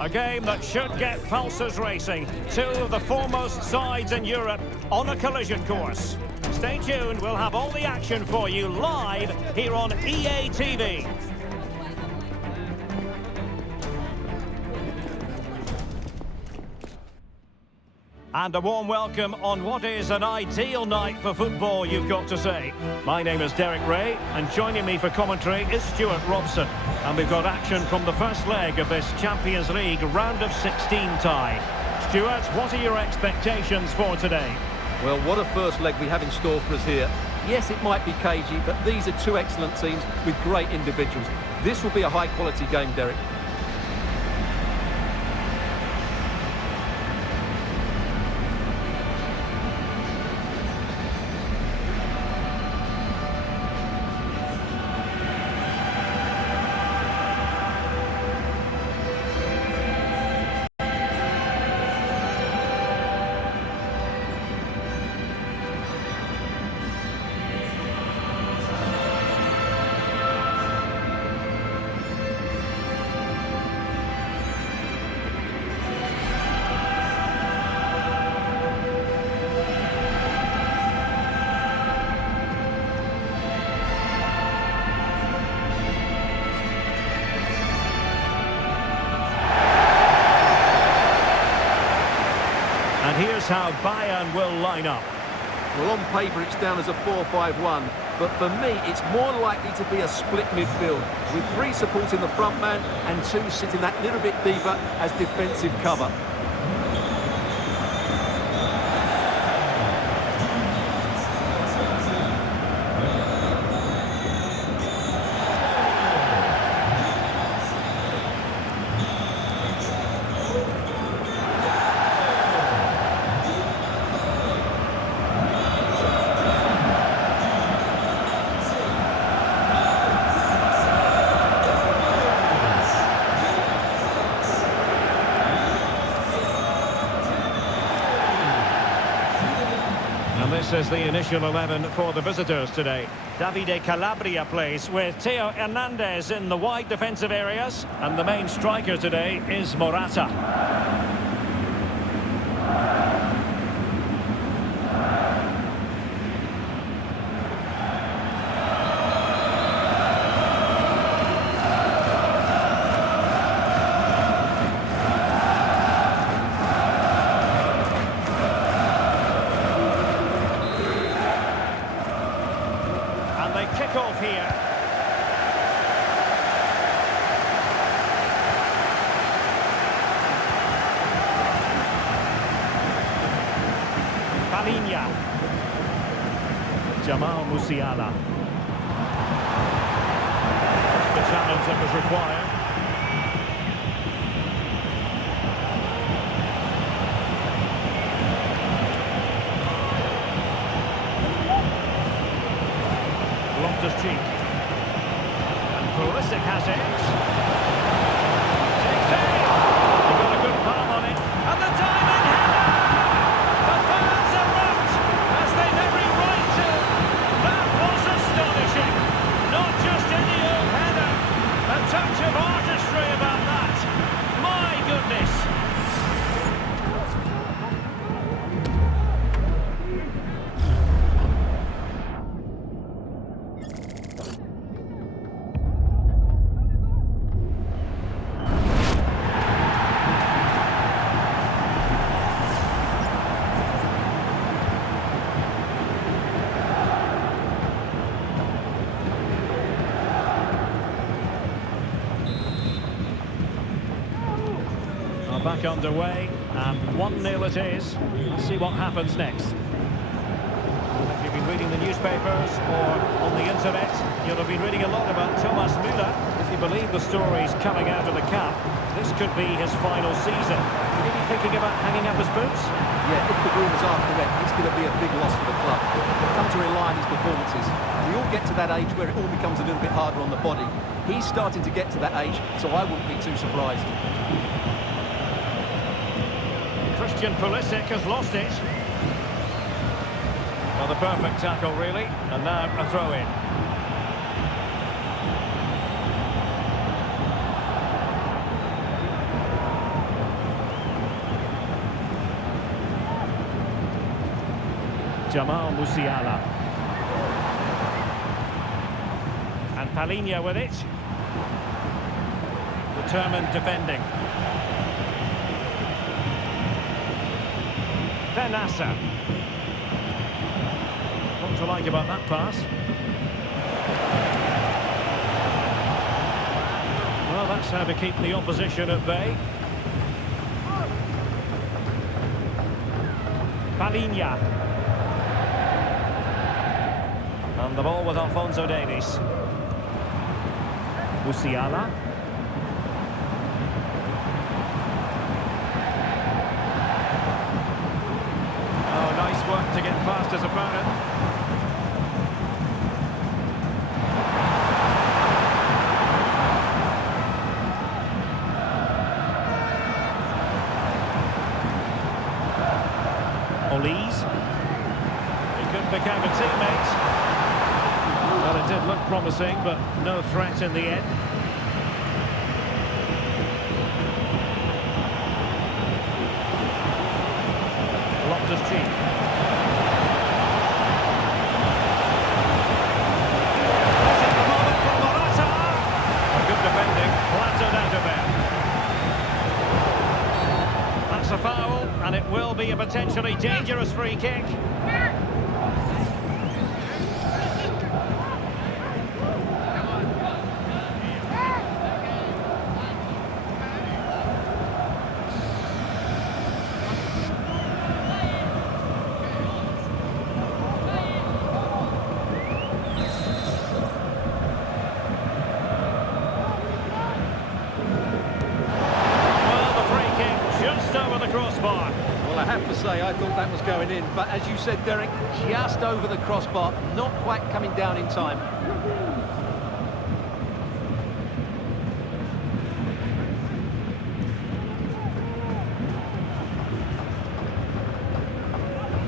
A game that should get pulses racing. Two of the foremost sides in Europe on a collision course. Stay tuned, we'll have all the action for you live here on EA TV. And a warm welcome on what is an ideal night for football, you've got to say. My name is Derek Ray, and joining me for commentary is Stuart Robson. And we've got action from the first leg of this Champions League round of 16 tie. Stuart, what are your expectations for today? Well, what a first leg we have in store for us here. Yes, it might be cagey, but these are two excellent teams with great individuals. This will be a high-quality game, Derek. Here's how Bayern will line up. Well, on paper it's down as a 4-5-1, but for me it's more likely to be a split midfield, with three supporting the front man and two sitting that little bit deeper as defensive cover. This is the initial 11 for the visitors today. Davide Calabria plays with Theo Hernandez in the wide defensive areas. And the main striker today is Morata. Off here. Palinha. Jamal Musiala. The challenge that was required. Cheek. And Pulisic has it. Takes it. He got a good palm on it. And the diving header! The fans erupt, as they've every right to. That was astonishing. Not just any old header. A touch of artistry about that. My goodness. Back underway, and 1-0 it is. Let's see what happens next. If you've been reading the newspapers or on the internet, you'll have been reading a lot about Thomas Müller. If you believe the stories coming out of the camp, this could be his final season. Could he be thinking about hanging up his boots? Yeah, if the rumours are correct, it's going to be a big loss for the club. They've come to rely on his performances. We all get to that age where it all becomes a little bit harder on the body. He's starting to get to that age, so I wouldn't be too surprised. Pulisic has lost it. Well, the perfect tackle, really. And now a throw-in. Jamal Musiala. And Palinha with it. Determined defending. Benassa. What to like about that pass? Well, that's how to keep the opposition at bay. Palinha. And the ball with Alphonso Davies. Musiala. Oh, nice work to get past his opponent. Olise. He could become a teammate. Well, it did look promising, but no threat in the end. Loftus-Cheek. Good defending, flattered out of there. That's a foul, and it will be a potentially dangerous free kick. Crossbar. Well, I have to say, I thought that was going in, but as you said, Derek, just over the crossbar, not quite coming down in time.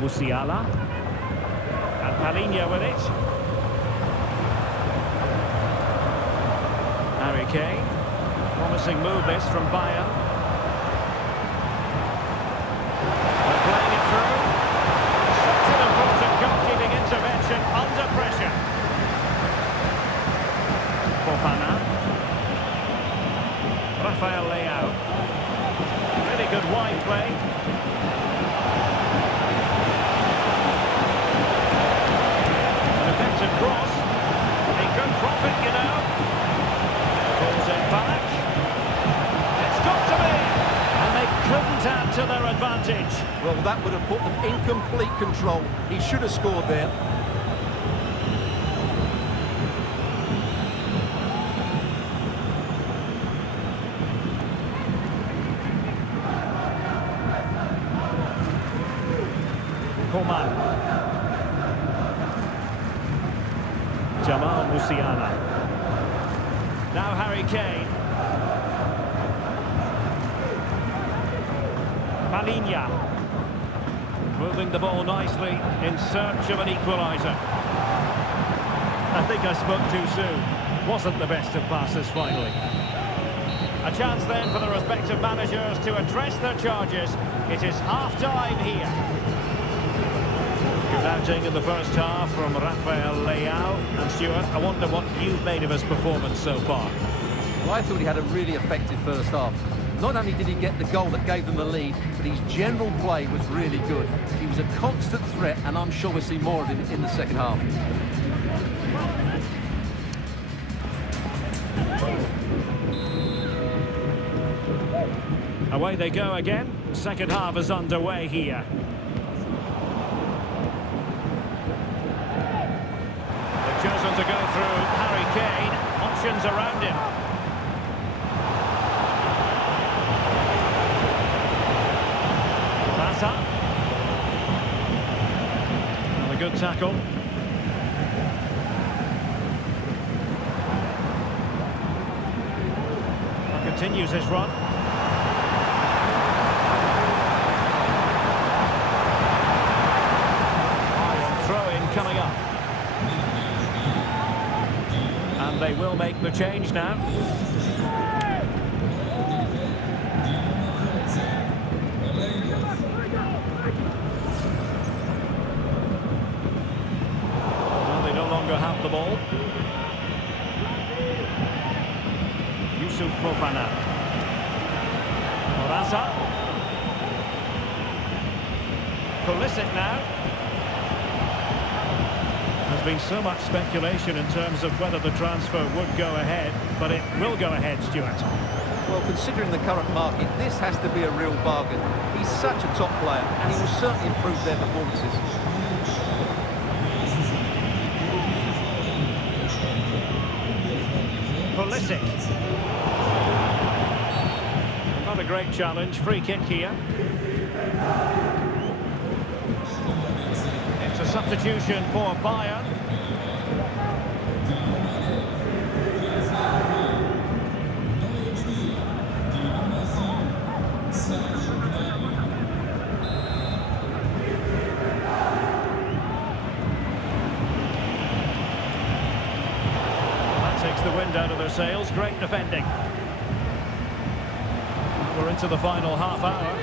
Musiala. And Palinha with it. Harry Kane. Promising move this from Bayern. Intervention under pressure. Fofana. Rafael Leao. Really good wide play. An effective cross. He could profit, you know. Pulls it back. It's got to be. And they couldn't add to their advantage. Well, that would have put them in complete control. He should have scored there. Coman. Jamal Musiala. Now Harry Kane. Palinha. Moving the ball nicely in search of an equaliser. I think I spoke too soon. Wasn't the best of passes finally. A chance then for the respective managers to address their charges. It is half-time here. Good outing in the first half from Rafael Leao. And Stuart, I wonder what you've made of his performance so far. Well, I thought he had a really effective first half. Not only did he get the goal that gave them the lead, but his general play was really good. He was a constant threat, and I'm sure we'll see more of him in the second half. Away they go again. Second half is underway here. They've chosen to go through Harry Kane. Options around him. And a good tackle. Continues his run. Throw-in coming up. And they will make the change now. the ball. Yusuf Fofana. Morata. Pulisic now. There's been so much speculation in terms of whether the transfer would go ahead, but it will go ahead, Stuart. Well, considering the current market, this has to be a real bargain. He's such a top player, and he will certainly improve their performances. Pulisic. Not a great challenge. Free kick here. It's a substitution for Bayern. That takes the wind out of their sails. Great defending. We're into the final half hour.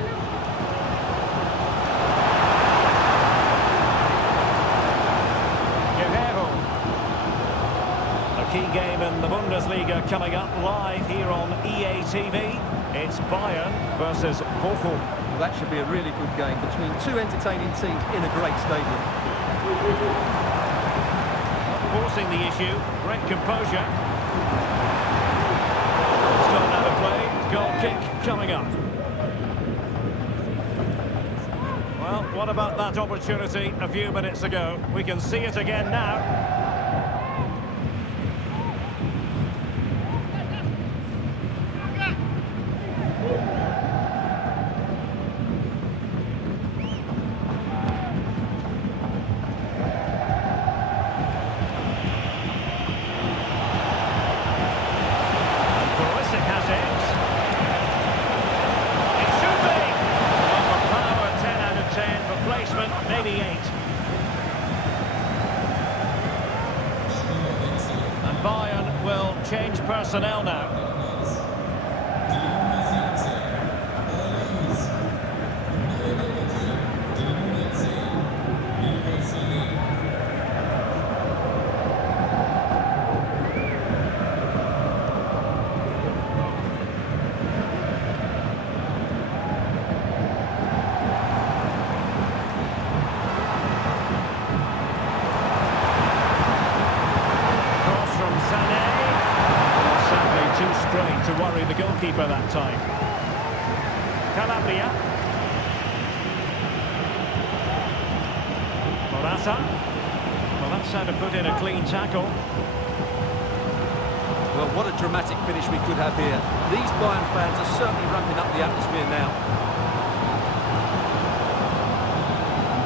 A key game in the Bundesliga coming up live here on EA TV. It's Bayern versus Bochum. Well, that should be a really good game between two entertaining teams in a great stadium. Not forcing the issue. Great composure. It's gone out of play. Goal kick coming up. Well, what about that opportunity a few minutes ago? We can see it again now. Maybe 8. And Bayern will change personnel now. To worry the goalkeeper that time. Calabria. Morata. Well, that's how to put in a clean tackle. Well, what a dramatic finish we could have here. These Bayern fans are certainly ramping up the atmosphere now.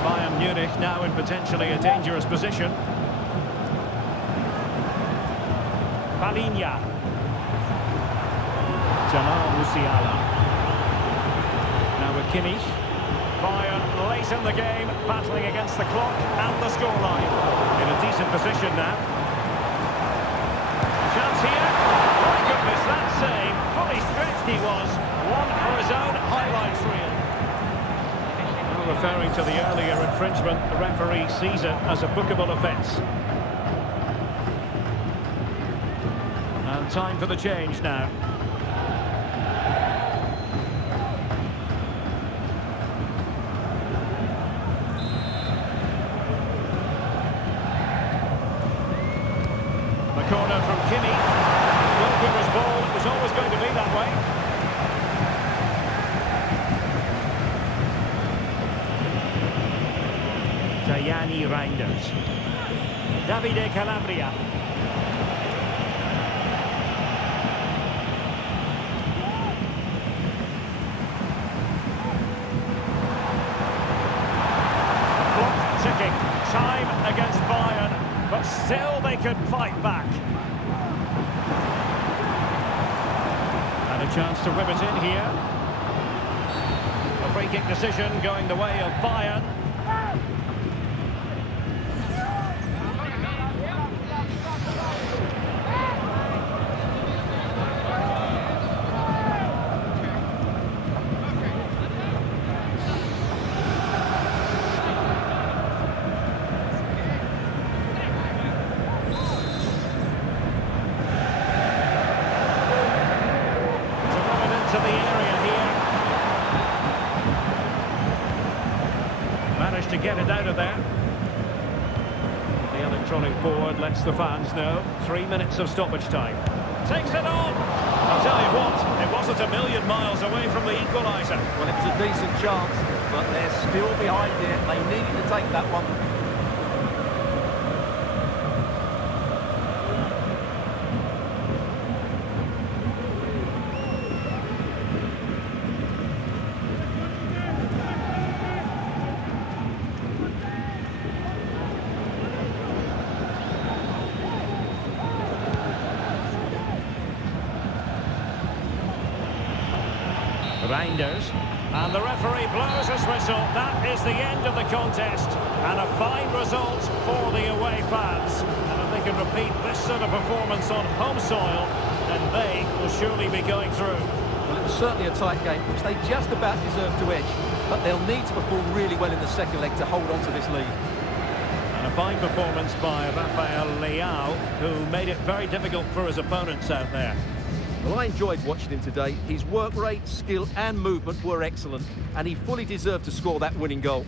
Bayern Munich now in potentially a dangerous position. Palinha. Jamal Musiala. Now with Kimmich. Bayern late in the game, battling against the clock and the scoreline. In a decent position now. Chance here. My goodness, that save. Fully stretched he was. One for his own highlights reel. Well, referring to the earlier infringement, the referee sees it as a bookable offence. And time for the change now. Corner from Kimmich. Goalkeeper's ball. It was always going to be that way. Tajani Reinders. Davide Calabria. Clock ticking. Time against Bayern. But still they could fight back. And a chance to whip it in here. A free kick decision going the way of Bayern. get it out of there. The electronic board lets the fans know. 3 minutes of stoppage time. Takes it on! I'll tell you what, it wasn't a million miles away from the equaliser. Well, it was a decent chance, but they're still behind it. They needed to take that one. Reinders, and the referee blows his whistle. That is the end of the contest, and a fine result for the away fans. And if they can repeat this sort of performance on home soil, then they will surely be going through. Well, it was certainly a tight game, which they just about deserve to edge, but they'll need to perform really well in the second leg to hold on to this lead. And a fine performance by Rafael Leao, who made it very difficult for his opponents out there. Well, I enjoyed watching him today. His work rate, skill and movement were excellent, and he fully deserved to score that winning goal.